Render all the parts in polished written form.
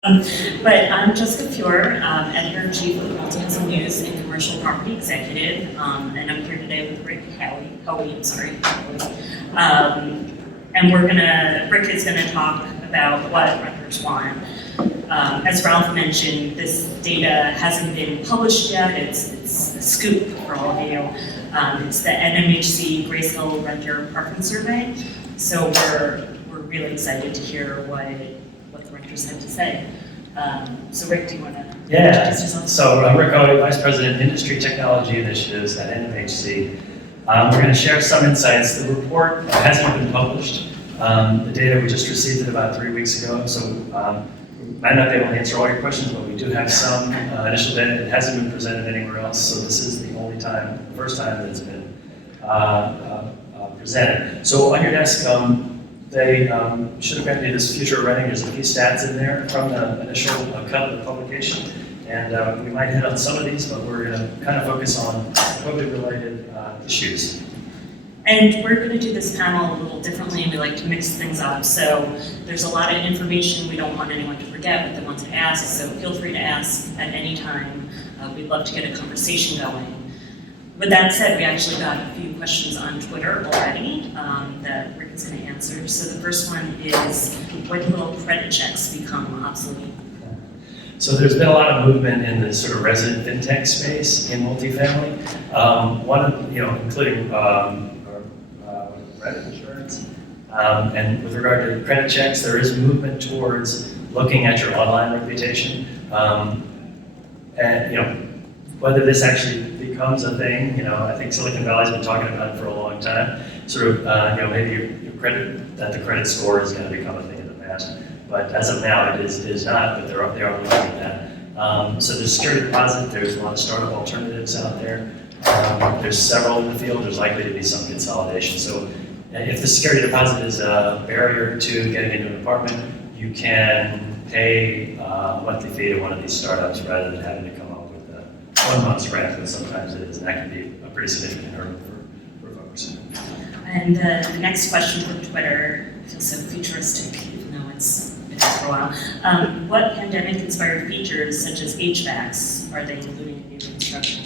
But I'm Jessica Fiur, editor-in-chief of Multifamily News and Commercial Property Executive, and I'm here today with Haughey, and Rick is gonna talk about what renters want. As Ralph mentioned, this data hasn't been published yet. It's a scoop for all of you. It's the NMHC Grayscale Renter Preference Survey. So we're really excited to hear what the renters have to say. So Rick, do you want to introduce yourself? So I'm Rick Haughey, Vice President, Industry Technology Initiatives at NMHC. We're going to share some insights. The report hasn't been published. The data we just received it about 3 weeks ago, so we might not be able to answer all your questions, but we do have some initial data. It hasn't been presented anywhere else, so this is the first time that it's been presented. So on your desk, they should have gotten you this future renting. There's a few stats in there from the initial cut of the publication. And we might hit on some of these, but we're going to kind of focus on COVID-related issues. And we're going to do this panel a little differently, and we like to mix things up. So there's a lot of information we don't want anyone to forget, but they want to ask. So feel free to ask at any time. We'd love to get a conversation going. With that said, we actually got a few questions on Twitter already that Rick is going to answer. So the first one is, when will credit checks become obsolete? So there's been a lot of movement in the sort of resident fintech space in multifamily. Including credit insurance. And with regard to credit checks, there is movement towards looking at your online reputation. Whether this actually becomes a thing, I think Silicon Valley's been talking about it for a long time. Sort of, maybe your credit score is going to become a thing of the past. But as of now, it is not, but they are looking at that. So there's security deposit, there's a lot of startup alternatives out there. There's several in the field, there's likely to be some consolidation. So if the security deposit is a barrier to getting into an apartment, you can pay a monthly fee to one of these startups rather than having to come up with 1 month's rent, but sometimes it is, and that can be a pretty significant hurdle for folks. And the next question from Twitter feels so futuristic, even though it's been for a while. What pandemic-inspired features, such as HVACs, are they including in new construction?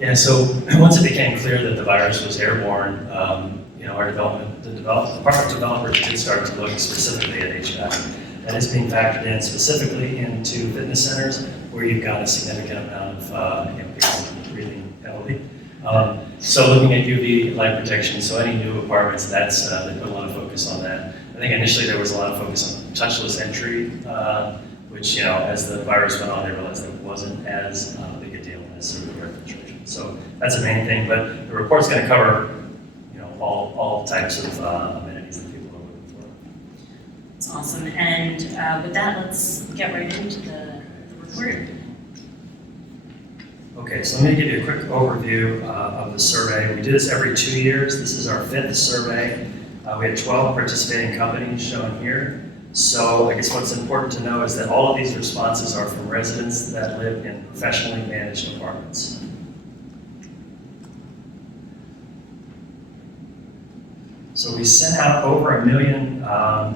Yeah, so once it became clear that the virus was airborne, our department developers did start to look specifically at HVAC. That is being factored in specifically into fitness centers where you've got a significant amount of people breathing heavily. So looking at UV light protection, so any new apartments, they put a lot of focus on that. I think initially there was a lot of focus on touchless entry, which, as the virus went on, they realized that it wasn't as big a deal as sort of air filtration. So that's the main thing, but the report's going to cover, all types of amenities that people are looking for. That's awesome. And with that, let's get right into the report. Okay, so let me give you a quick overview of the survey. We do this every 2 years. This is our 5th survey. We had 12 participating companies shown here. So I guess what's important to know is that all of these responses are from residents that live in professionally managed apartments. So we sent out over 1 million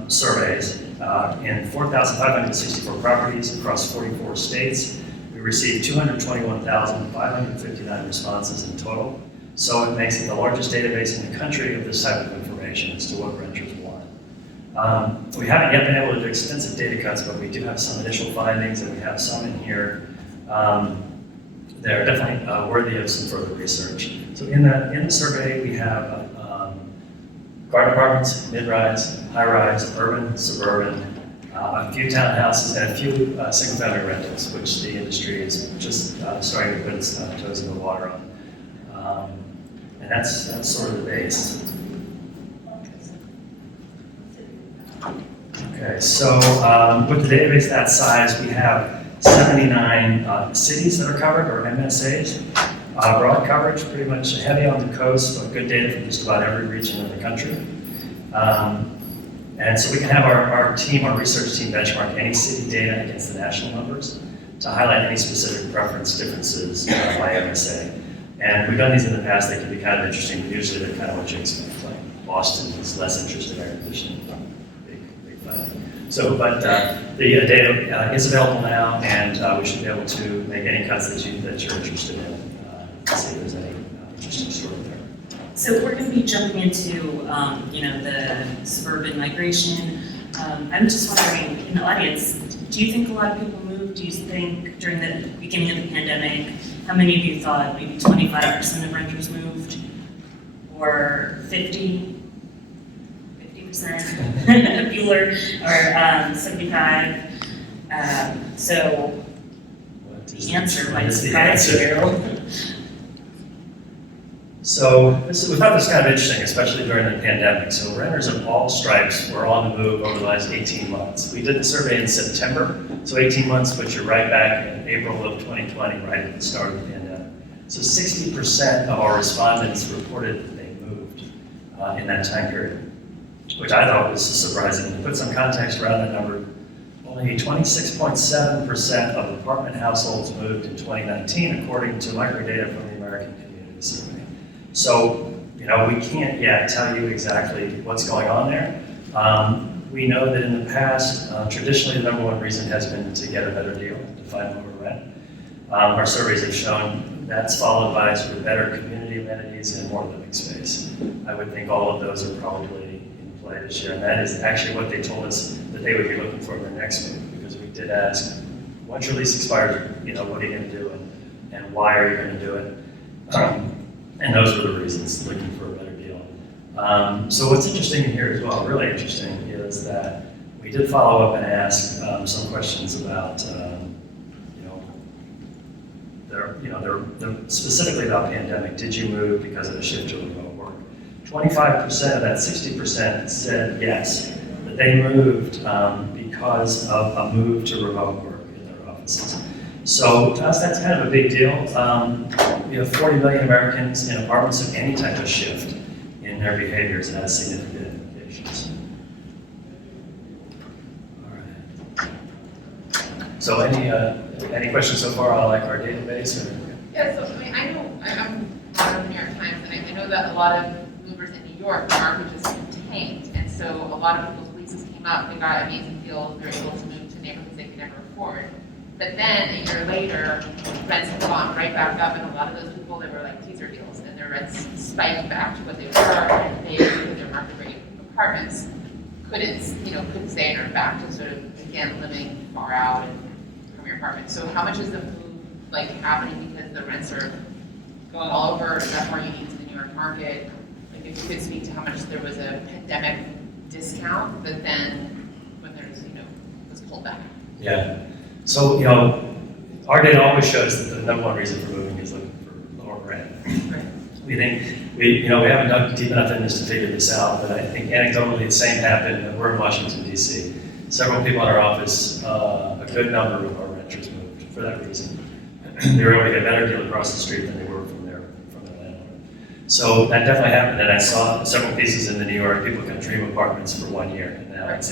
surveys in 4,564 properties across 44 states. We received 221,559 responses in total. So it makes it the largest database in the country of this type of information as to what renters want. We haven't yet been able to do extensive data cuts, but we do have some initial findings, and we have some in here. They're definitely worthy of some further research. So in the survey, we have garden apartments, mid-rise, high-rise, urban, suburban, a few townhouses, and a few single-family rentals, which the industry is just starting to put its toes in the water on. And that's sort of the base. Okay, so with the database that size, we have 79 cities that are covered, or MSAs. Broad coverage, pretty much heavy on the coast, but good data from just about every region in the country. And so we can have our research team benchmark any city data against the national numbers to highlight any specific preference differences by MSA. And we've done these in the past. They can be kind of interesting, but usually they're kind of what you expect. Like Boston is less interested in air conditioning, big fun. But the data is available now, and we should be able to make any cuts that you're interested in. See if there's any interesting story there. So we're going to be jumping into, the suburban migration. I'm just wondering, in the audience, do you think a lot of people moved? Do you think during the beginning of the pandemic, how many of you thought maybe 25% of renters moved? Or 50%? Bueller, or 75? So the answer might surprise you. So we thought this was kind of interesting, especially during the pandemic. So renters of all stripes were on the move over the last 18 months. We did the survey in September, so 18 months puts you right back in April of 2020, right at the start of the pandemic. So 60% of our respondents reported that they moved in that time period, which I thought was surprising. To put some context around that number, only 26.7% of apartment households moved in 2019, according to micro data from the American Community Survey. So, we can't yet tell you exactly what's going on there. We know that in the past, traditionally the number one reason has been to get a better deal, to find lower rent. Our surveys have shown that's followed by sort of better community amenities and more living space. I would think all of those are probably in play this year, and that is actually what they told us that they would be looking for in their next move, because we did ask, once your lease expires, what are you going to do, and why are you going to do it? And those were the reasons, looking for a better deal. So what's interesting in here as well, really interesting, is that we did follow up and ask some questions about, specifically about pandemic. Did you move because of a shift to remote work? 25% of that 60% said yes, that they moved because of a move to remote work in their offices. So to us, that's kind of a big deal. We have 40 million Americans in apartments, so any type of shift in their behaviors has significant implications. All right. So any questions so far on our database? Or? Yeah, so I know I'm on the New York Times, and I know that a lot of movers in New York, the market just tanked, and so a lot of people's leases came up, they got amazing deals, they were able to move to neighborhoods they could never afford. But then a year later, rents have gone right back up, and a lot of those people, they were like teaser deals, and their rents spiked back to what they were, and they, with their market rate apartments, couldn't stay and are back to sort of, again, living far out from your apartment. So how much is the move happening because the rents are going all over? Is that more unique to the New York market? If you could speak to how much there was a pandemic discount, but then when there's, was pulled back. Yeah. So, our data always shows that the number one reason for moving is looking for lower rent. Right. We think, we haven't dug deep enough in this to figure this out, but I think anecdotally the same happened. We're in Washington, D.C. Several people in our office, a good number of our renters moved for that reason. They were able to get a better deal across the street than they were from their landlord. So that definitely happened, and I saw several pieces in the New York, people can dream apartments for 1 year, and now it's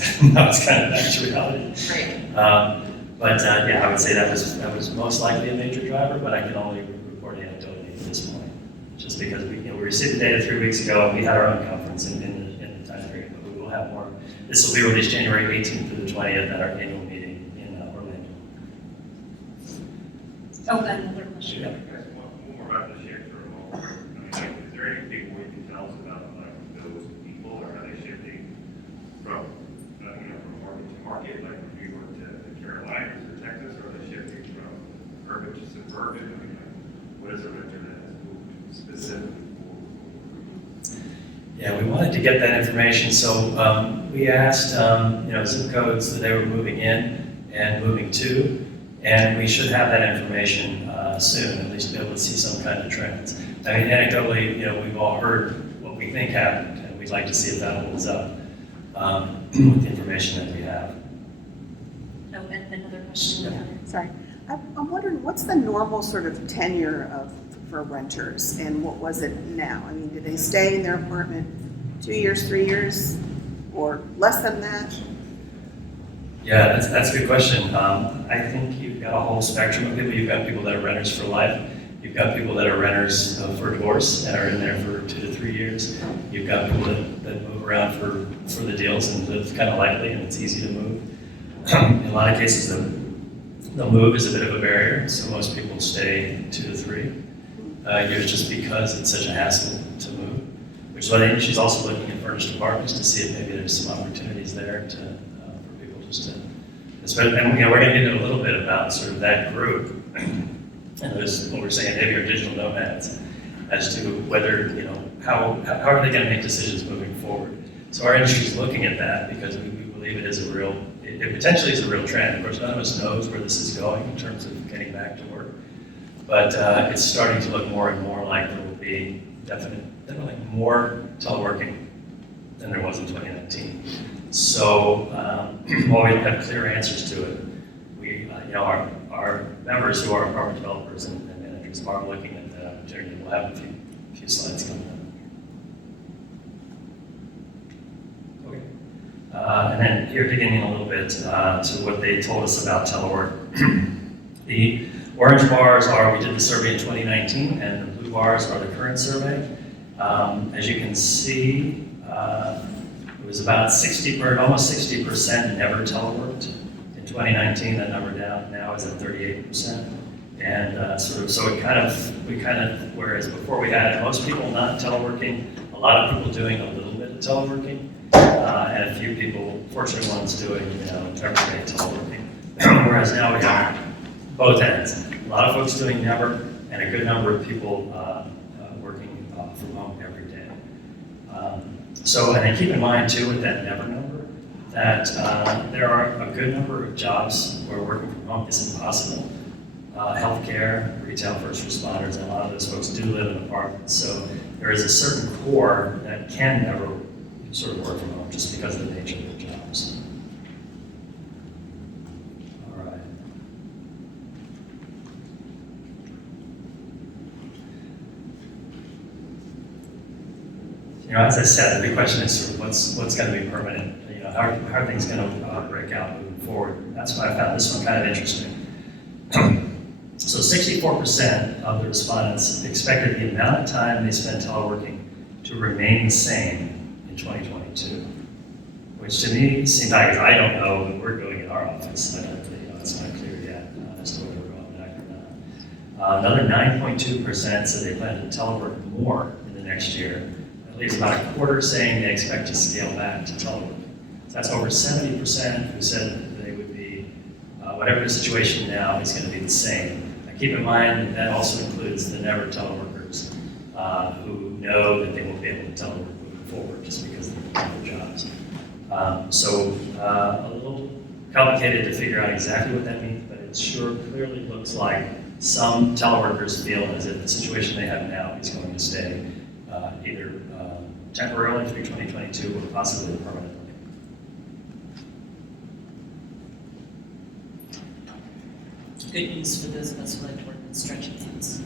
kind of back to reality. Right. But I would say that was most likely a major driver, but I can only report anecdotally at this point, just because we received the data 3 weeks ago, and we had our own conference in the time period, but we will have more. This will be released January 18th through the 20th at our annual meeting in Orlando. Oh, another question. Yeah. One more about the shift to remote work. Is there any people you can tell us about those people, or are they shifting from market to market, like from New York to the Carolinas or Texas, or are they shifting from urban to suburban? What is a renter that has moved specifically for? Yeah, we wanted to get that information, so we asked zip codes that they were moving in and moving to, and we should have that information soon, at least be able to see some kind of trends. I mean, anecdotally, we've all heard what we think happened, and we'd like to see if that holds up with the information that we have. Oh, and another question. Yeah. Sorry. I'm wondering, what's the normal sort of tenure for renters, and what was it now? I mean, do they stay in their apartment 2 years, 3 years, or less than that? Yeah, that's a good question. I think you've got a whole spectrum of people. You've got people that are renters for life, You've got people that are renters for divorce and are in there for 2 to 3 years. You've got people that move around for the deals and live kind of lightly, and it's easy to move. In a lot of cases, the move is a bit of a barrier, so most people stay 2 to 3 years just because it's such a hassle to move. Which is why I think she's also looking at furnished apartments to see if maybe there's some opportunities there for people just to. And we're going to get into a little bit about sort of that group, and there's what we're saying, maybe are digital nomads, as to whether, how are they going to make decisions moving forward. So our industry is looking at that because we believe it potentially is a real trend. Of course, none of us knows where this is going in terms of getting back to work, but it's starting to look more and more like there will be definitely more teleworking than there was in 2019. So while we don't have clear answers to it, we, our members who are apartment developers and managers are looking at that opportunity. We'll have a few slides coming up. Okay. And then here digging in a little bit to what they told us about telework. The orange bars we did the survey in 2019, and the blue bars are the current survey. As you can see, it was about almost 60% never teleworked. In 2019, that number now is at 38%. And so we kind of, whereas before we had most people not teleworking, a lot of people doing a little bit of teleworking, and a few people, fortunate ones, doing everyday teleworking. Whereas now we have both ends. A lot of folks doing never, and a good number of people working from home every day. And then keep in mind too with that never number that there are a good number of jobs where working from home is impossible. Healthcare, retail, first responders, and a lot of those folks do live in apartments. So there is a certain core that can never sort of work from home just because of the nature of their jobs. All right. As I said, the big question is sort of what's going to be permanent. How are things going to break out moving forward? That's why I found this one kind of interesting. So 64% of the respondents expected the amount of time they spent teleworking to remain the same in 2022, which to me seemed like I don't know what we're doing in our office. It's not clear yet as to whether we're going back or not. Another 9.2% said they plan to telework more in the next year. At least about a quarter saying they expect to scale back to telework. So that's over 70% who said that they would be, whatever the situation now is going to be the same. Now keep in mind that also includes the never teleworkers who know that they won't be able to telework moving forward just because they're doing their jobs. A little complicated to figure out exactly what that means, but it sure clearly looks like some teleworkers feel as if the situation they have now is going to stay either temporarily through 2022 or possibly permanently. Good news for those of us who like to work with stretchy things.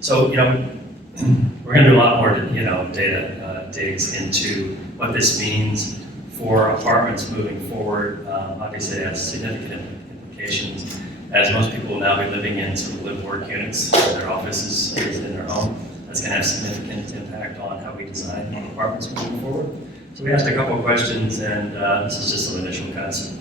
So, we're going to do a lot more, data digs into what this means for apartments moving forward. Obviously, it has significant implications, as most people will now be living in sort of live-work units, where their office is in their home. That's going to have significant impact on how we design apartments moving forward. So we asked a couple of questions, and this is just some initial cuts,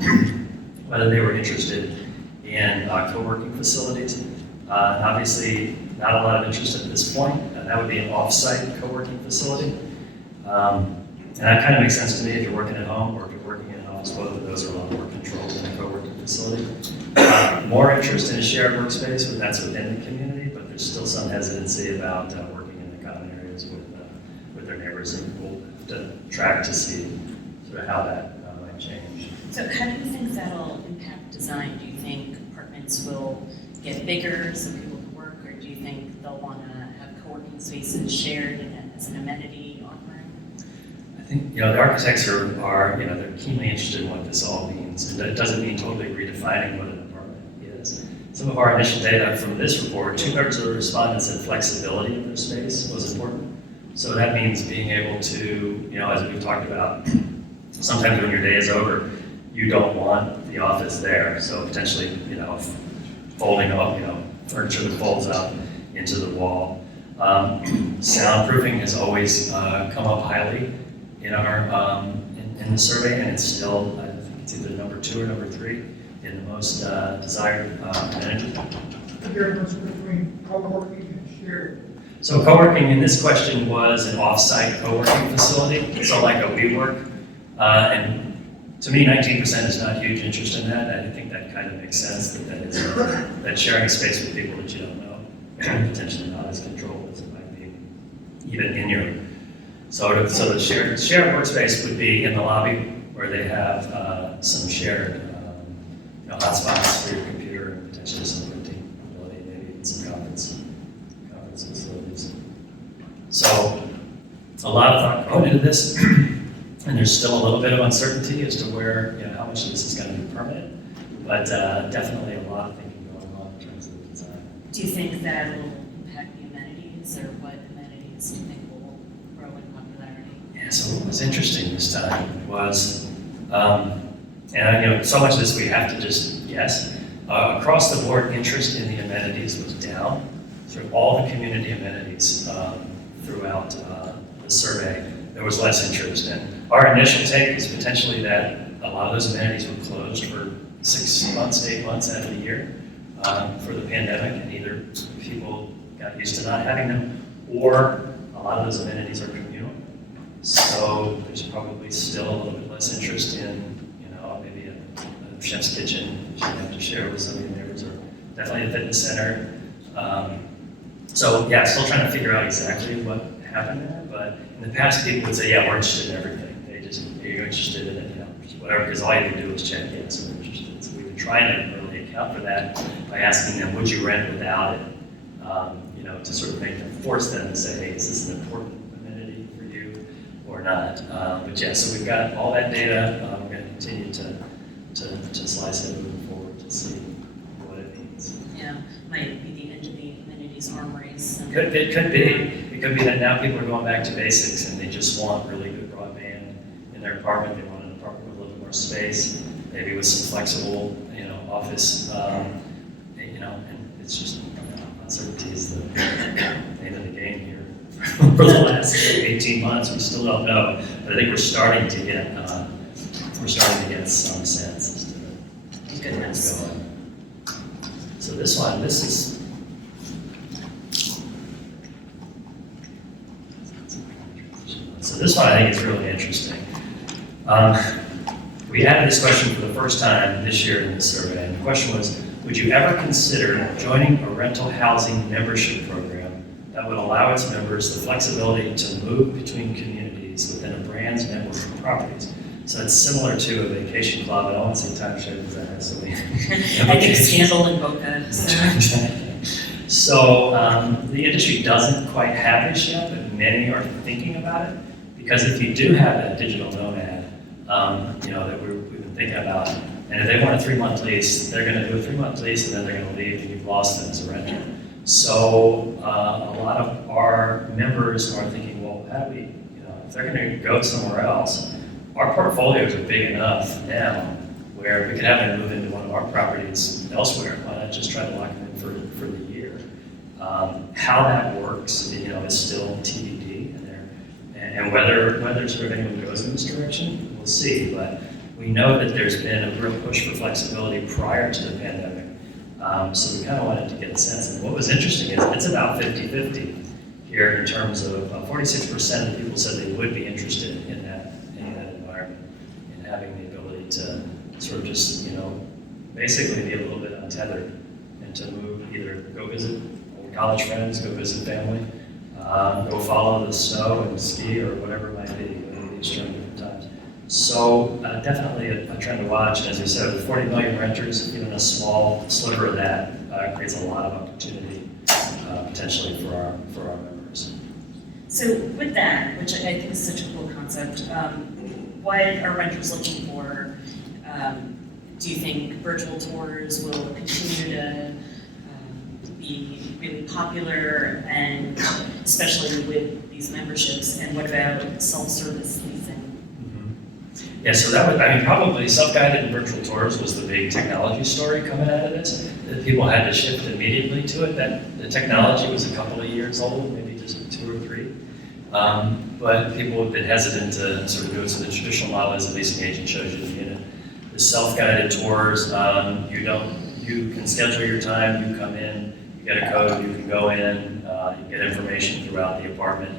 whether they were interested in co-working facilities. Obviously, not a lot of interest at this point, and that would be an off-site co-working facility. And that kind of makes sense to me if you're working at home or if you're working in an office. Both of those are a lot more controlled in a co-working facility. More interest in a shared workspace, but that's within the community, but there's still some hesitancy about working in the common areas with their neighbors, and we'll have to track to see sort of how that might change. So how do you think that'll impact design? Do you think apartments will get bigger so people can work, or do you think they'll want to have co-working spaces shared as an amenity offering? I think, the architects are they're keenly interested in what this all means. And that doesn't mean totally redefining what an apartment is. Some of our initial data from this report, 2/3 of the respondents said flexibility in their space was important. So that means being able to, as we've talked about, sometimes when your day is over, you don't want the office there. So potentially, folding up, furniture that folds up into the wall. Soundproofing has always come up highly in our in the survey, and it's still, I think it's either number 2 or number 3 in the most desired amenity. The difference between co-working and shared. So co-working in this question was an off-site co-working facility, so like a WeWork. And to me, 19% is not huge interest in that. I think that kind of makes sense that sharing a space with people that you don't know, potentially not as controlled as it might be, even in your. So the shared workspace would be in the lobby where they have some shared hotspots for your computer and potentially some printing ability, maybe even some conference facilities. So a lot of thought going into this, and there's still a little bit of uncertainty as to where, how much of this is going to be permanent, but definitely a lot of thinking going on in terms of the design. Do you think that will impact the amenities, or what amenities do you think will grow in popularity? Yeah, so what was interesting this time was, and so much of this we have to just guess, across the board interest in the amenities was down through all the community amenities throughout the survey. There was less interest, and our initial take is potentially that a lot of those amenities were closed for 6 months, 8 months out of the year for the pandemic, and either people got used to not having them, or a lot of those amenities are communal. So there's probably still a little bit less interest in, maybe a chef's kitchen that you have to share with some of your neighbors, or definitely a fitness center. So yeah, still trying to figure out exactly what happened there, but in the past people would say, yeah, we're interested in everything. You're interested in it, whatever, because all you can do is check yes, we're interested. So we've been trying to really account for that by asking them, would you rent without it? To sort of make them, force them to say, hey, is this an important amenity for you or not? But yeah, so we've got all that data. We're going to continue to slice it moving forward to see what it means. Yeah, might be the end of the amenities arm race. It could be. It could be that now people are going back to basics and they just want really good broadband in their apartment. They want an apartment with a little more space, maybe with some flexible, office, and it's just uncertainty is the name of the game here. For the last 18 months, we still don't know, but I think we're starting to get some sense as to what's going on. So this is. So this one I think is really interesting. We added this question for the first time this year in the survey, and the question was, would you ever consider joining a rental housing membership program that would allow its members the flexibility to move between communities within a brand's network of properties? So it's similar to a vacation club. I don't want to say timeshare because that has so many. I think Scandal and Boca. So the industry doesn't quite have this yet, but many are thinking about it. Because if you do have that digital nomad, that we've been thinking about, and if they want a 3-month lease, they're going to do a 3-month lease and then they're going to leave and you've lost them as a renter. So a lot of our members are thinking, well, how do we, if they're going to go somewhere else, our portfolios are big enough now where we could have them move into one of our properties elsewhere. Why not just try to lock them in for the year? How that works, is still TBD. And whether sort of anyone goes in this direction, we'll see. But we know that there's been a real push for flexibility prior to the pandemic. So we kind of wanted to get a sense. And what was interesting is it's about 50-50 here in terms of 46% of people said they would be interested in that environment, in having the ability to sort of just, basically be a little bit untethered and to move, either go visit old college friends, go visit family, go follow the snow and ski or whatever it might be, during different times. So definitely a trend to watch. And as we said, with 40 million renters, even a small sliver of that creates a lot of opportunity potentially for our members. So with that, which I think is such a cool concept, what are renters looking for? Do you think virtual tours will continue to be really popular, and especially with these memberships? And what about self-service leasing? Yeah, so that would, I mean, probably self-guided and virtual tours was the big technology story coming out of this, that people had to shift immediately to it, that the technology was a couple of years old, maybe just 2 or 3. But people have been hesitant to sort of do it, so the traditional model is a leasing agent shows you the unit. The self-guided tours, you can schedule your time, you come in, you get a code, you can go in, you get information throughout the apartment.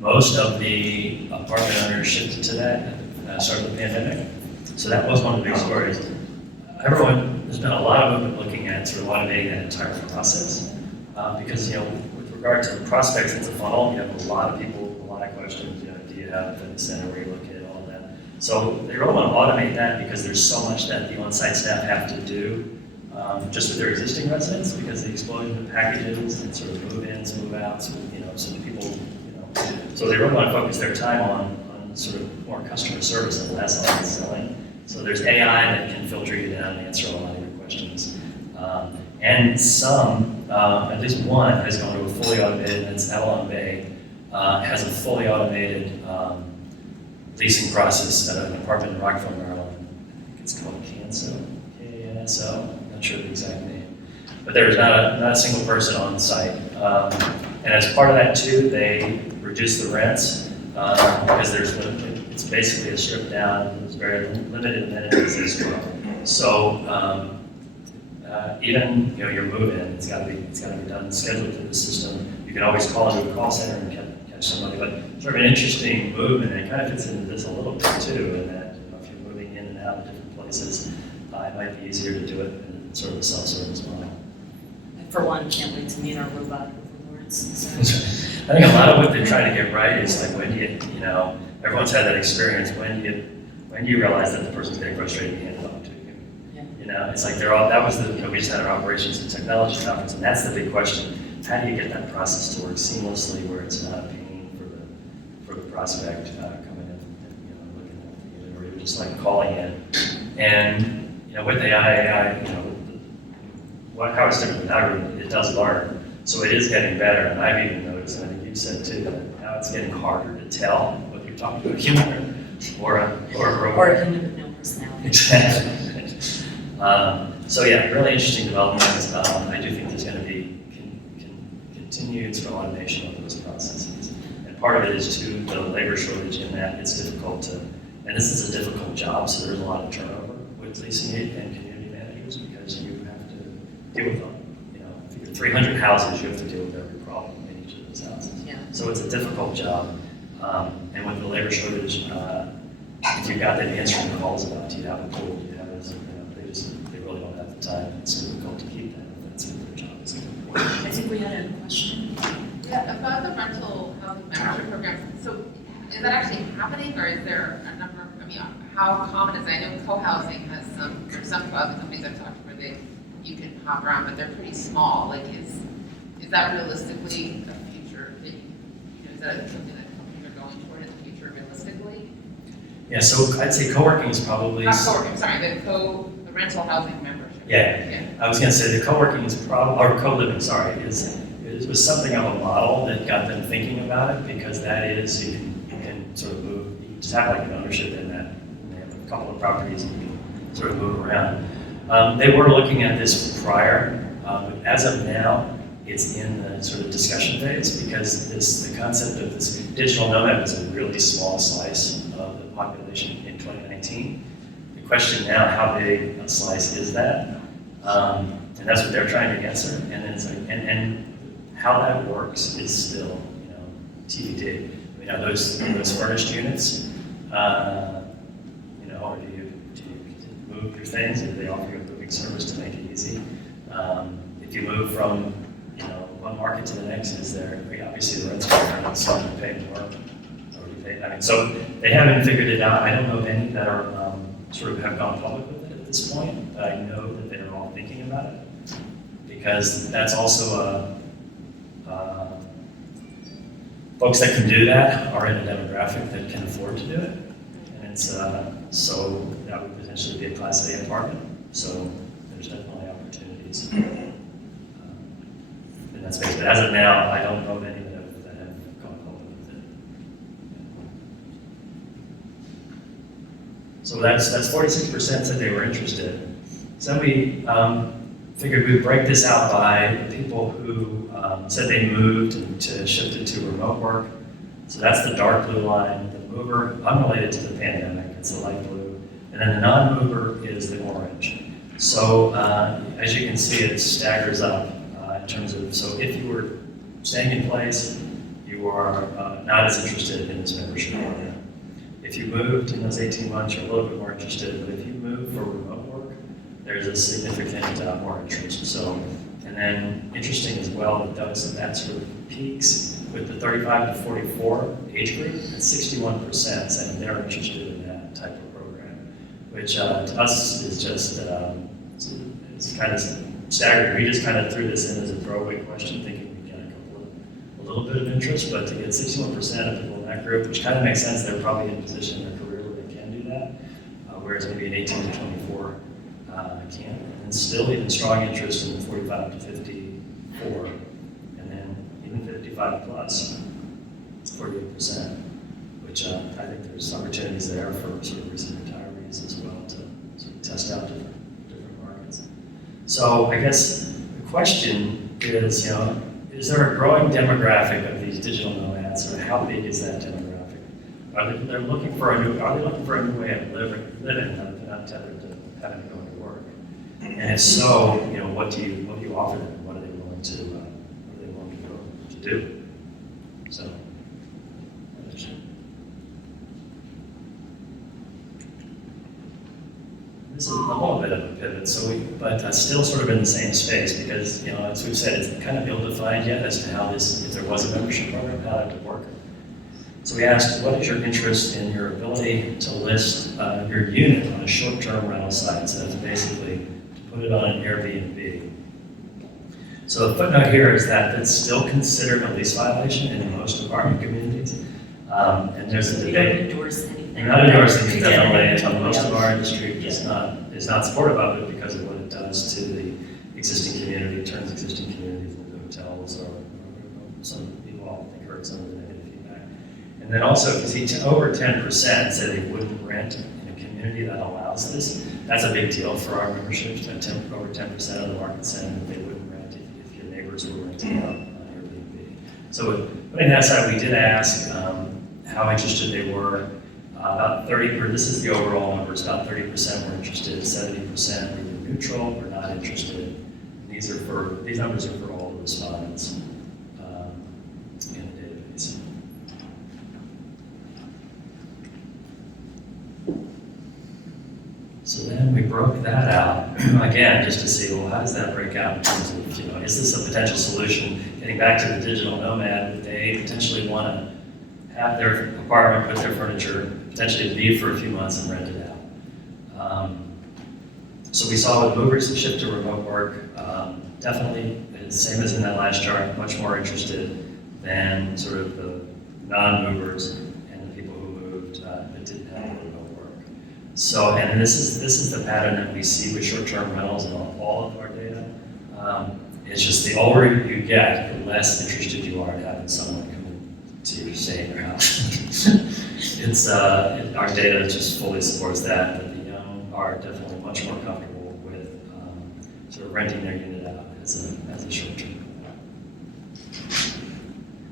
Most of the apartment owners shifted to that at the start of the pandemic. So that was one of the big stories. There's been a lot of movement looking at sort of automating that entire process. Because, with regard to prospects, it's a funnel. You have a lot of people, a lot of questions. Do you have a fitness center where you located, all of that. So they really want to automate that because there's so much that the on-site staff have to do just with their existing residents because of the explosion of packages and sort of move-ins, move-outs, so people, so they really want to focus their time on sort of more customer service and less on selling. So there's AI that can filter you down and answer a lot of your questions. And some, at least one, has gone to a fully automated, and it's Avalon Bay, has a fully automated leasing process at an apartment in Rockville, Maryland. I think it's called Canso, K-A-N-S-O. I'm not sure the exact name. But there's not a single person on site. And as part of that too, they reduce the rents because it's basically a stripped down, there's very limited amenities as well. So even your move-in, it's got to be done, scheduled through the system. You can always call into a call center and catch somebody, but sort of an interesting move, and it kind of fits into this a little bit too, in that if you're moving in and out of different places, it might be easier to do it in sort of a self-service model. I, for one, can't wait to meet our robot overlords. So. I think a lot of what they're trying to get right is like when do you, everyone's had that experience. When do you realize that the person's getting frustrated and hand it off to you? Yeah. It's like we just had our operations and technology conference, and that's the big question. How do you get that process to work seamlessly where it's not a pain for the prospect coming in and looking at the unit, or even just like calling in. And with AI, how it's different with algorithm, it does learn. So it is getting better, and I've even noticed, and I think you said too, that now it's getting harder to tell whether you're talking to a human or a robot. Or a human with no personality. Exactly. So yeah, really interesting developments. I do think there's going to be continued sort of automation of those processes. And part of it is too the labor shortage in that it's difficult to, and this is a difficult job, so there's a lot of turnover with leasing and community managers because you have to deal with them. If you have 300 houses, you have to deal with every problem in each of those houses. Yeah. So it's a difficult job. And with the labor shortage, if you've got them answering calls about, do you have a pool, do you have this, they really don't have the time. It's difficult to keep them if that's what their job is. I think we had a question. Yeah, about the rental housing membership program. So is that actually happening, or is there a number? How common is it? I know co-housing has there's some co-housing companies I've talked to where you can hop around, but they're pretty small. Like, is that realistically a future thing? Is that something that companies are going toward in the future realistically? Yeah, so I'd say co-working is probably. Not co-working, sorry, the rental housing membership. Yeah. I was going to say the co-working is or co-living, sorry, it was something of a model that got them thinking about it because that is, you can sort of move, you just have like an ownership in that, and they have a couple of properties and you can sort of move around. They were looking at this prior, but as of now, it's in the sort of discussion phase because the concept of this digital nomad was a really small slice of the population in 2019. The question now, how big a slice is that? And that's what they're trying to answer. And then it's like, and how that works is still, TBD. Are those furnished units? Or do you move your things? Do they offer you a moving service to make it easy? If you move from one market to the next, is there obviously the rent's going to some to pay more, or you pay? So they haven't figured it out. I don't know of any that are sort of have gone public with it at this point, but I know that they're all thinking about it because that's also folks that can do that are in a demographic that can afford to do it, and it's so that would potentially be a Class A apartment. So there's definitely opportunities in that space. But as of now, I don't know of any that have gone public with it. So that's 46% said they were interested. So then we figured we'd break this out by people who said they moved and shifted to remote work. So that's the dark blue line. The mover, unrelated to the pandemic, it's the light blue. And then the non-mover is the orange. So as you can see, it staggers up in terms of, so if you were staying in place, you are not as interested in this membership program. If you moved in those 18 months, you're a little bit more interested, but if you move for remote work, there's a significant more interest. So, and then interesting as well, that sort of peaks with the 35 to 44 age group at 61% saying they're interested in that type of program, which to us is just, it's kind of staggering. We just kind of threw this in as a throwaway question, thinking we'd get a little bit of interest, but to get 61% of people in that group, which kind of makes sense, they're probably in a position in their career where they can do that, whereas maybe an 18 to 24 can't. And still even strong interest in 45 to 54, and then even 55 plus, 48%, which I think there's opportunities there for sort of recent retirees as well to sort of test out different markets. So I guess the question is, is there a growing demographic of these digital nomads, or how big is that demographic? Are they looking for a new way of living not tethered to having to go into work? And if so, what do you offer them? What are they willing to do? So. This is a little bit of a pivot, but still sort of in the same space because, as we've said, it's kind of ill-defined yet as to how if there was a membership program, how that would work. So we asked, what is your interest in your ability to list your unit on a short-term rental site? So that's basically to put it on an Airbnb. So the footnote here is that it's still considered a lease violation in most apartment communities. And there's a We debate. don't endorse anything. We're not endorsing it, Yeah. definitely. Most of our industry Yeah. is not supportive of it because of what it does to the existing community. It turns existing communities into hotels, or some people all think heard some of the negative feedback. And then also, if you see over 10% say they wouldn't rent in a community that allows this, that's a big deal for our memberships. Over 10% of the market saying that they wouldn't rent if your neighbors were renting out on Airbnb. So putting that aside, we did ask how interested they were. About 30, or this is the overall numbers, about 30% were interested, 70% were either neutral or not interested. And these numbers are for all the respondents in the database. So then we broke that out, again, just to see, well, how does that break out in terms of, is this a potential solution? Getting back to the digital nomad, would they potentially want to have their apartment with their furniture, potentially leave for a few months and rent it out. So we saw with movers that shift to remote work, definitely, same as in that last chart, much more interested than sort of the non-movers and the people who moved that didn't have remote work. So, and this is the pattern that we see with short-term rentals in all of our data. It's just the older you get, the less interested you are in having someone to stay in your house. Our data just fully supports that the young are definitely much more comfortable with sort of renting their unit out as a short term.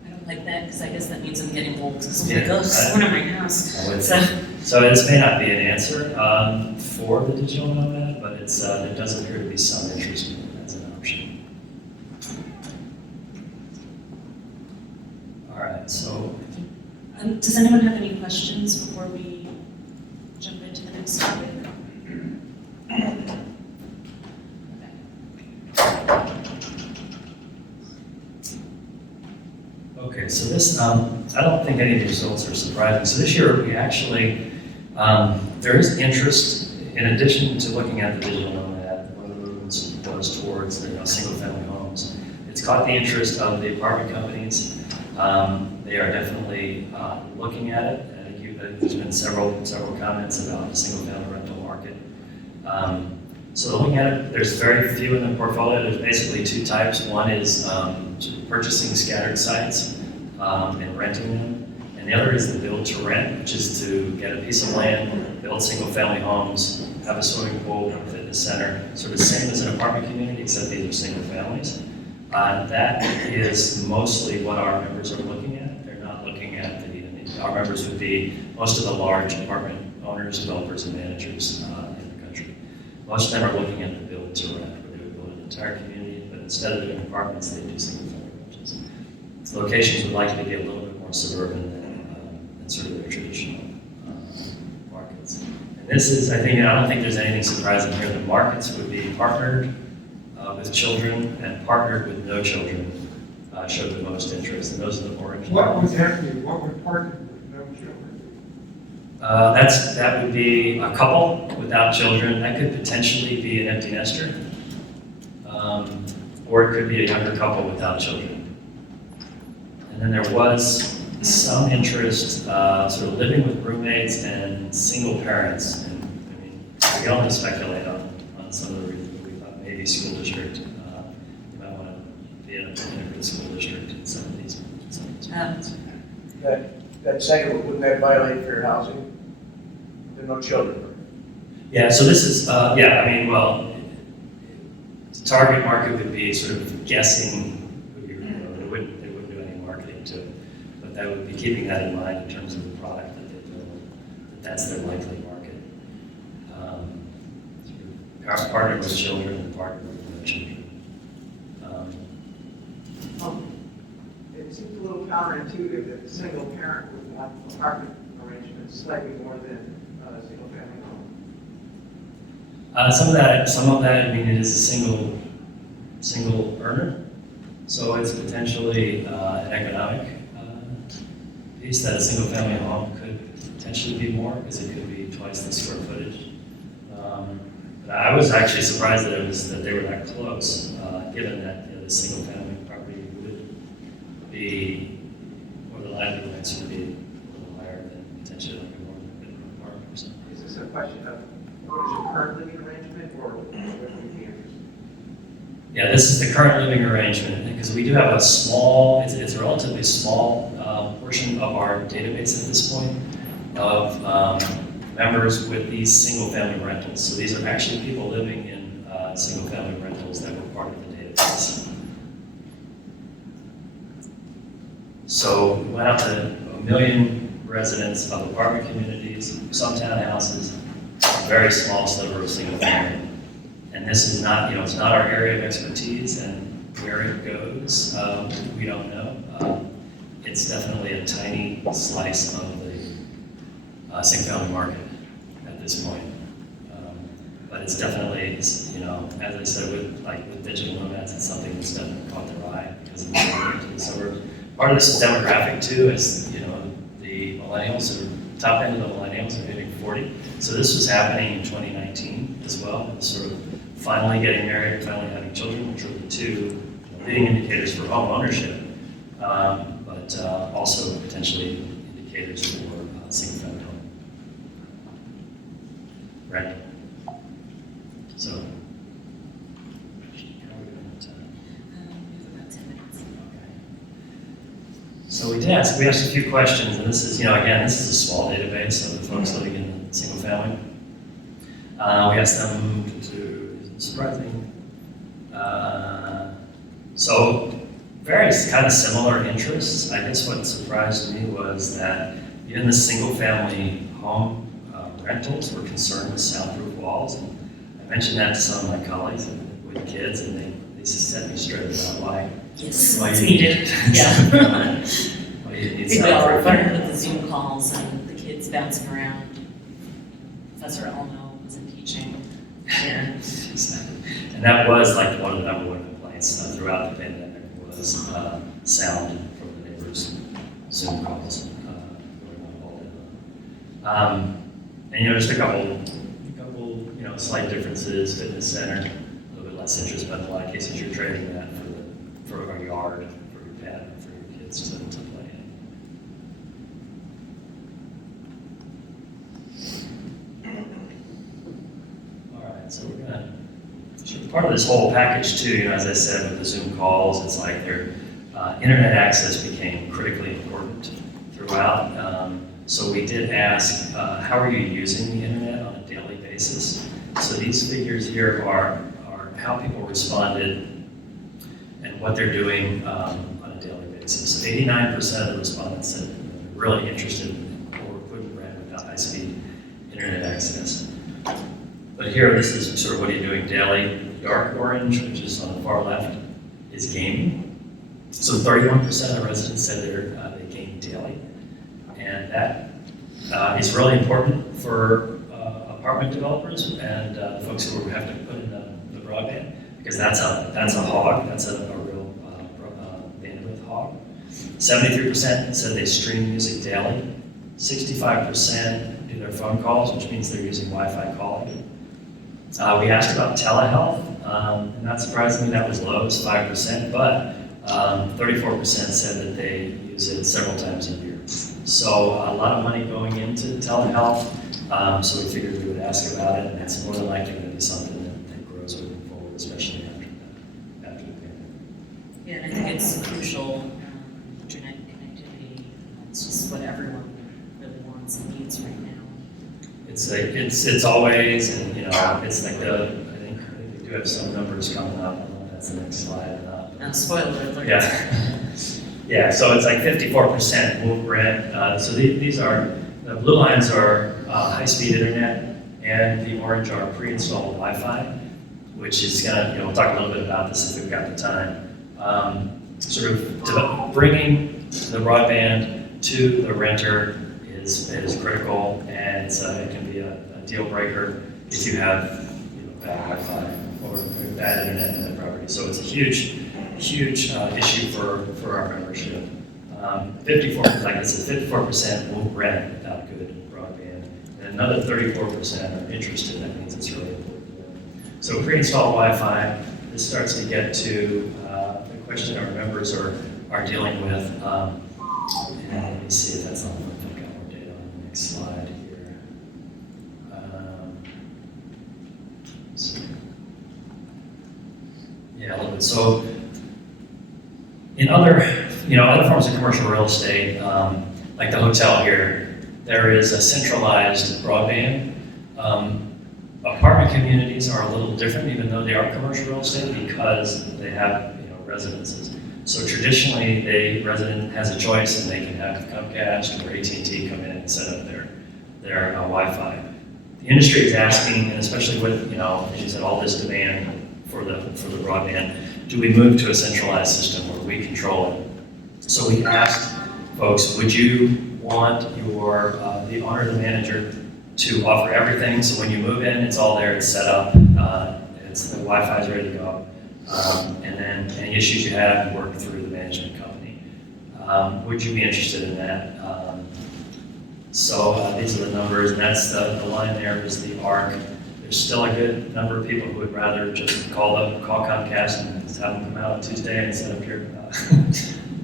I don't like that because I guess that means I'm getting old because Yeah, I'm like, oh, one in my house. So this may not be an answer for the digital nomad, but there does appear to be some interest in it as an option. All right, so. Does anyone have any questions before we jump into the next topic? Okay, so this, I don't think any of the results are surprising. So this year, we actually, there is interest, in addition to looking at the digital nomad, one of the movements goes towards single-family homes. It's caught the interest of the apartment companies. They are definitely looking at it. I think there's been several comments about the single-family rental market. So looking at it, there's very few in the portfolio. There's basically two types. One is purchasing scattered sites and renting them. And the other is the build to rent, which is to get a piece of land, build single-family homes, have a swimming pool, fitness center, sort of same as an apartment community, except these are single families. That is mostly what our members are looking at. They're not looking at our members would be most of the large apartment owners, developers, and managers in the country. Most of them are looking at the build to rent, where they would build an entire community, but instead of doing apartments, they do single-family rentals. So locations would likely be a little bit more suburban than sort of their traditional markets. And this is, I don't think there's anything surprising here. The markets would be partnered with children and partnered with no children showed the most interest, and those are the orange. What would that be? What would partner with no children? That would be a couple without children. That could potentially be an empty nester, or it could be a younger couple without children. And then there was some interest, sort of living with roommates and single parents. And I mean, we can only speculate on some of the reasons, but we thought maybe school district. You might want to be in a good school district in some of these. Markets. That second, wouldn't that violate fair housing? There are no children. Yeah, so this is, the target market would be sort of guessing, they wouldn't do any marketing to it, but that would be keeping that in mind in terms of the product that they build, that's their likely market. Partner with children and partner with no children. It seems a little counterintuitive that a single parent would have apartment arrangements slightly more than a single family home. Some of that, I mean, it is a single earner, so it's potentially an economic piece that a single family home could potentially be more, because it could be twice the square footage. But I was actually surprised that they were that close, given that the single family property would be, or the land rents would be a little higher than potentially like a more than apartment or something. Is this a question of what is your current living arrangement or what would be interested? Yeah, this is the current living arrangement, because we do have it's a relatively small portion of our database at this point of members with these single-family rentals. So these are actually people living in single-family rentals that were part of the database. So we went out to 1 million residents of apartment communities, some townhouses, a very small sliver of single-family. And this is not, it's not our area of expertise, and where it goes, we don't know. It's definitely a tiny slice of the single-family market at this point. But it's definitely, as I said, with digital nomads, it's something that's definitely caught their eye because of the suburbs. Part of this demographic too is, the millennials, or top end of the millennials are hitting 40. So this was happening in 2019 as well. It was sort of finally getting married and finally having children, which were the two leading indicators for home ownership, but also potentially indicators for single-family home rental. So, how are we doing on time? We have about 10 minutes. So we asked a few questions, and this is, again, this is a small database of the folks living in single family. We asked them to, surprising. So various kind of similar interests. I guess what surprised me was that even the single family home rentals were concerned with soundproof walls. And I mentioned that to some of my colleagues with kids, and they set me straight about why. Yes, Why it's you needed, yeah. Why you need I think we all soundproof. learned with the Zoom calls and the kids bouncing around. Professor Elmo was impeaching. Yeah. And that was like one of the number one complaints throughout the pandemic was sound from the neighbors' Zoom calls. And just a couple, slight differences. Fitness center, a little bit less interest, but in a lot of cases you're trading that for a yard, for your pet, for your kids to play in. All right, so we're gonna. Part of this whole package too, as I said, with the Zoom calls, it's like their internet access became critically important throughout throughout. So we did ask, how are you using the internet on a daily basis? So these figures here are how people responded and what they're doing on a daily basis. 89% of the respondents said they're really interested in or couldn't rent without high-speed internet access. But here, this is sort of what are you doing daily. Dark orange, which is on the far left, is gaming. So 31% of residents said they game daily. And that is really important for apartment developers and folks who have to put in the broadband, because that's a hog, that's a real bandwidth hog. 73% said they stream music daily. 65% do their phone calls, which means they're using Wi-Fi calling. We asked about telehealth, and not surprisingly, that was low, it's 5%, but 34% said that they use it several times a year. So a lot of money going into telehealth, so we figured we would ask about it, and it's more than likely going to be something that grows moving forward, especially after the pandemic. Yeah, and I think it's crucial, internet connectivity, it's just what everyone really wants and needs right now. It's like, it's always, and it's like I think we do have some numbers coming up, I don't know if that's the next slide or not. Spoiler alert. Yeah. Yeah, so it's like 54% will rent. So these are, the blue lines are high-speed internet, and the orange are pre-installed Wi-Fi, which is gonna, we'll talk a little bit about this if we've got the time. Sort of bringing the broadband to the renter is critical, and it can be a deal breaker if you have bad Wi-Fi or bad internet in the property. So it's a huge issue for our membership. 54, like I said, 54% will rent without good broadband, and another 34% are interested. That means it's really important to them. So pre-installed Wi-Fi, this starts to get to the question our members are dealing with. And let me see if that's on. I've got more data on the next slide here. Yeah, a little bit. So in other forms of commercial real estate, like the hotel here, there is a centralized broadband. Apartment communities are a little different, even though they are commercial real estate, because they have residences. So traditionally, resident has a choice, and they can have Comcast or AT&T come in and set up their Wi-Fi. The industry is asking, and especially with as you said, all this demand for the broadband, do we move to a centralized system where we control it? So we asked folks, would you want the owner, the manager, to offer everything? So when you move in, it's all there, it's set up, the Wi-Fi is ready to go, and then any issues you have, work through the management company. Would you be interested in that? So these are the numbers, and that's the line there is the ARC. There's still a good number of people who would rather just call Comcast and just have them come out on Tuesday and set up here.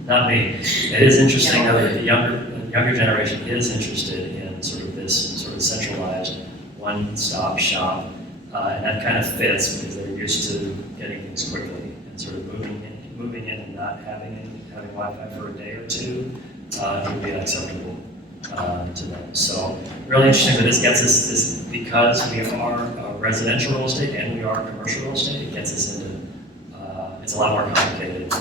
Not me. It is interesting though that the younger generation is interested in sort of this sort of centralized one-stop shop, and that kind of fits because they're used to getting things quickly and sort of moving in and not having Wi-Fi for a day or two would be unacceptable to them. So really interesting that this gets us this, because we are residential real estate and we are commercial real estate, it gets us into, it's a lot more complicated.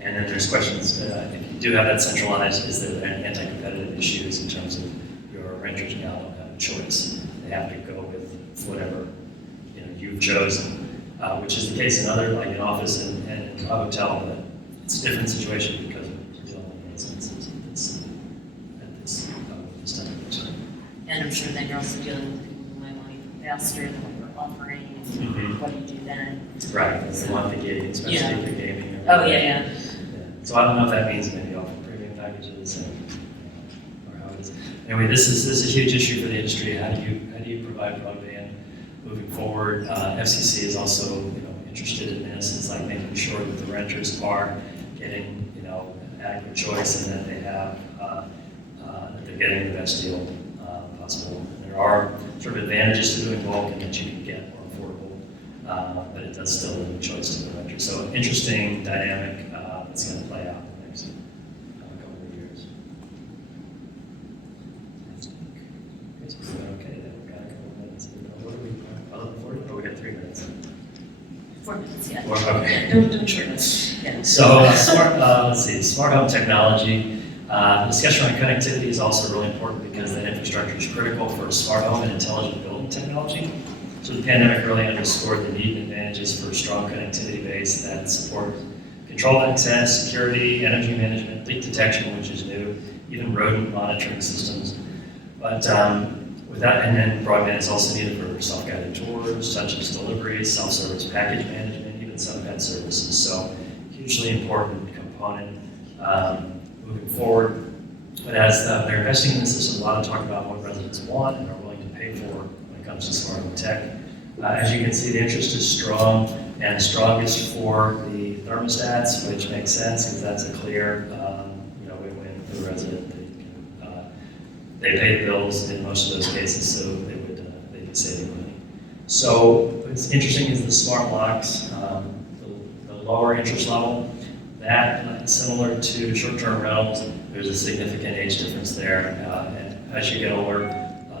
And then there's questions, if you do have that centralized, is there any anti-competitive issues in terms of your renters now don't have a choice? They have to go with whatever you've chosen, which is the case in other, like an office and a hotel, but it's a different situation because of the only instances at this time. And I'm sure then you're also dealing with people who might want even faster than what we're offering. Mm-hmm. What do you do then? Right, they want the gaming, especially Yeah. for gaming. Oh, yeah. So I don't know if that means maybe offer premium packages or how it is. Anyway, this is a huge issue for the industry. How do you provide broadband moving forward? FCC is also interested in this. It's like making sure that the renters are getting adequate choice and that they have that they're getting the best deal possible. And there are sort of advantages to doing bulk and that you can get more affordable, but it does still limit choice to the renter. So an interesting dynamic that's going to play out in the next couple of years. 4 minutes, yeah. Okay. Don't short us, yeah. So, smart home technology. Discussion on connectivity is also really important because that infrastructure is critical for a smart home and intelligent building technology. So the pandemic really underscored the need and advantages for a strong connectivity base that support controlled access, security, energy management, leak detection, which is new, even rodent monitoring systems. But with that, and then broadband is also needed for self-guided tours, such as deliveries, self-service package management, even some pet services. So hugely important component moving forward. But as they're investing in this, there's a lot of talk about what residents want and are willing to pay for when it comes to smart home tech. As you can see, the interest is strong and strongest for the thermostats, which makes sense because that's a clear, win-win for the resident. They pay the bills in most of those cases, so they can save money. So what's interesting is the smart locks, the lower interest level. That, similar to short-term rentals, there's a significant age difference there. And as you get older,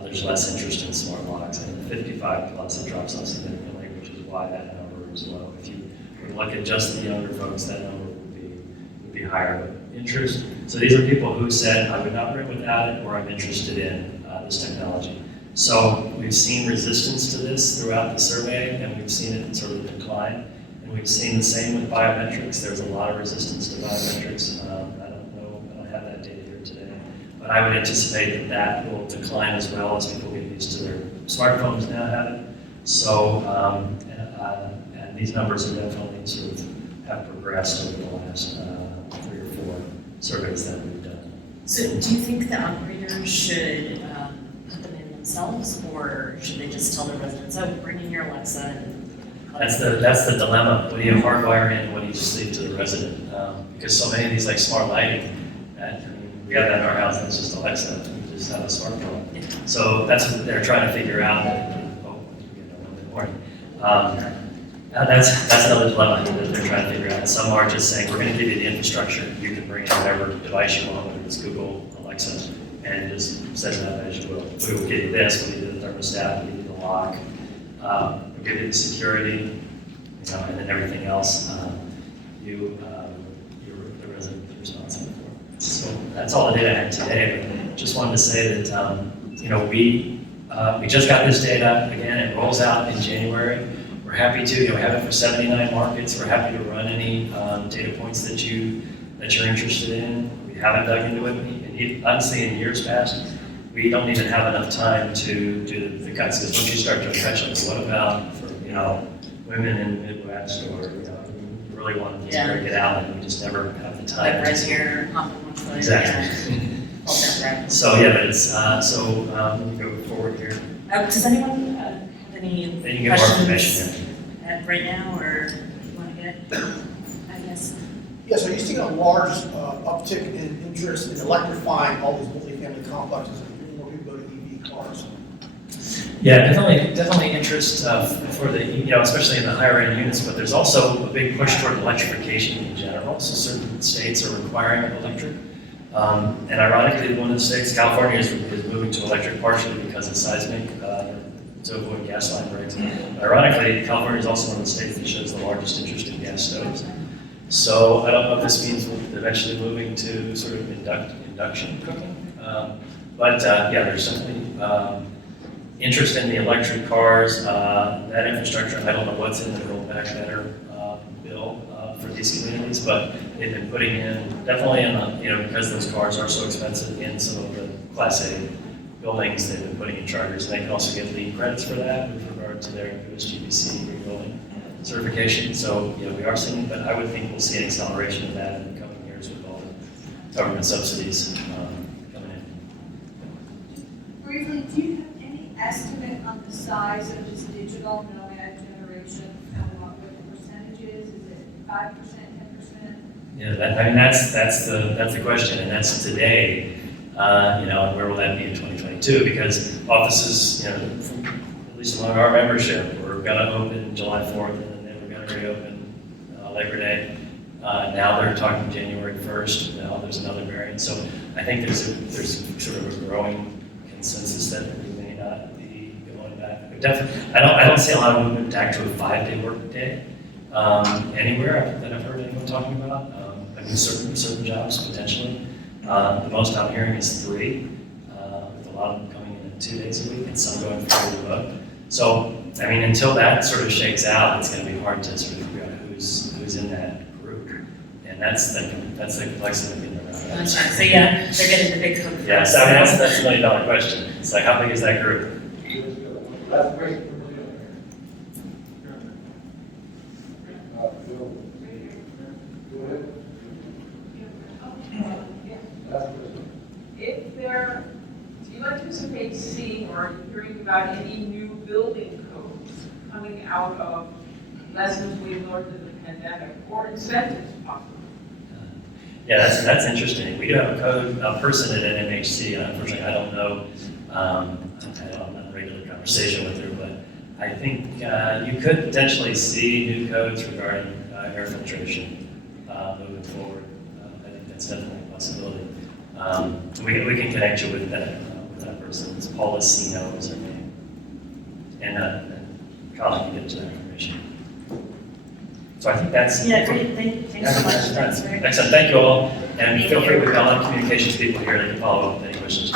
there's less interest in smart locks. And 55 plus, it drops off significantly, which is why that number is low. If you were to look at just the younger folks, that number would be higher. But interest. So these are people who said, I would not rent without it, or I'm interested in this technology. So we've seen resistance to this throughout the survey, and we've seen it sort of decline. And we've seen the same with biometrics. There's a lot of resistance to biometrics. I don't have that data here today. But I would anticipate that will decline as well as people get used to their smartphones now have it. So, and these numbers are definitely sort of have progressed over the last 3 or 4 surveys that we've done. So do you think the operators should put them in themselves, or should they just tell their residents, oh, bring in your Alexa and That's the dilemma. What do you hardwire in? What do you just leave to the resident? Because so many of these like smart lighting, we have that in our house. It's just Alexa. We just have a smartphone. Yeah. So that's what they're trying to figure out. That's another dilemma that they're trying to figure out. Some are just saying, we're going to give you the infrastructure. You can bring in whatever device you want, whether it's Google, Alexa, and just set it up as you will. We will give you this. We'll give you the thermostat. We'll give you the lock. We'll give you the security, and then everything else the resident is responsible for. So that's all the data I had today. But just wanted to say that we just got this data again. It rolls out in January. We're happy to. We have it for 79 markets. We're happy to run any data points that you're interested in. We haven't dug into it. And honestly, in years past, we don't even have enough time to do the cuts. Because once you start to touch on what about for women in the Midwest, or you really want to break it out, and we just never have the time. like right here, hop on one foot? Exactly. Yeah. Hold that right. So yeah, but it's let me go forward here. Does anyone have any Then you get more questions information. right now, or you want to get? I guess. Yes, are you seeing a large uptick in interest in electrifying all these multifamily complexes and bringing more people to EV cars? Yeah, definitely interest for the, especially in the higher end units, but there's also a big push toward electrification in general. So certain states are requiring electric. And ironically, one of the states, California, is moving to electric partially because of seismic, to avoid gas line breaks. But ironically, California is also one of the states that shows the largest interest in gas stoves. So I don't know if this means we're eventually moving to sort of induction cooking. But there's definitely interest in the electric cars, that infrastructure. I don't know what's in the Build Back Better bill for these communities, but they've been putting in, definitely in because those cars are so expensive in some of the Class A buildings, they've been putting in chargers. And they can also get LEED credits for that with regard to their USGBC green building certification. So we are seeing it, but I would think we'll see an acceleration of that in the coming years with all the government subsidies coming in. Briefly, do you have any estimate on the size of this digital nomad generation? What the percentages? Is it 5%, 10%? Yeah, that's the question, and that's today. And where will that be in 2022? Because offices, at least among our membership, we're going to open July 4th, and then we're going to reopen Labor Day. Now they're talking January 1st. Now there's another variant, so I think there's sort of a growing consensus that we may not be going back. But definitely, I don't see a lot of movement back to a 5-day work day. anywhere that I've heard anyone talking about. I mean, certain jobs potentially. The most I'm hearing is 3, with a lot of them coming in 2 days a week and some going fully remote. So, I mean, until that sort of shakes out, it's going to be hard to sort of figure out who's in that group. And that's the complexity of getting around that. So yeah, they're getting the big hook. Yes, I mean, that's the $1 million question. It's like, how big is that group? That's great. If there, do you anticipate seeing or hearing about any new building codes coming out of lessons we learned in the pandemic or incentives possibly? Yeah, that's interesting. We do have a person at NMHC, and unfortunately, I don't know, I'm not in regular conversation with her, but I think you could potentially see new codes regarding air filtration moving forward. I think that's definitely a possibility. We can connect you with that person. It's Paula Sino is her name, and Colin can get to that information. So I think that's Yeah, great, thanks so much. That's very excellent. Thank you all, and Thank feel free you. to call on communications people here. They can follow up with any questions.